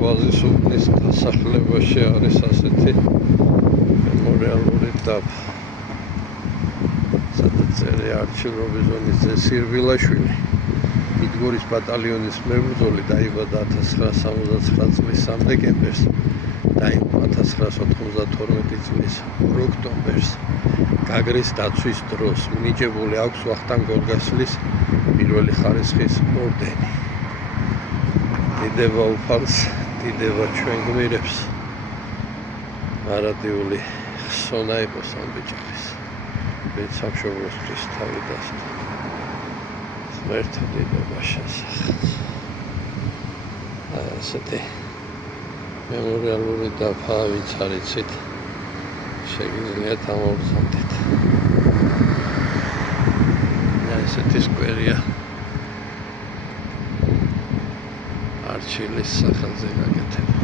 ვაზის უბნის დასახლებაში არის ასეთი მემორიალური დაფა. სადაც წერია არჩილ რობინზონის სირვილაშვილი. მიდგორის ბატალიონის მებრძოლი დაიბადა 1969 წლის 3 დეკემბერს. დაიღუპა 1992 წლის 2 ოქტომბერს. გაგრის დაცვის დროს მინიჭებული აქვს ვახტანგ გორგასლის პირველი ხარისხის ორდენი. დიდება უფალს, დიდება ჩვენ გმირებს. მარადიული ხსონა იყოს ამ ბიჭების. ვინც სამშობლოსთვის თავი დასდო. ღმერთო დიდება შესახავს. ასეთი მემორიალური დაფა, ვინც არ იცით, შეგიძლიათ ამოვზადეთ. ესეთი სკვერია არჩილის სახელზე გაკეთებული.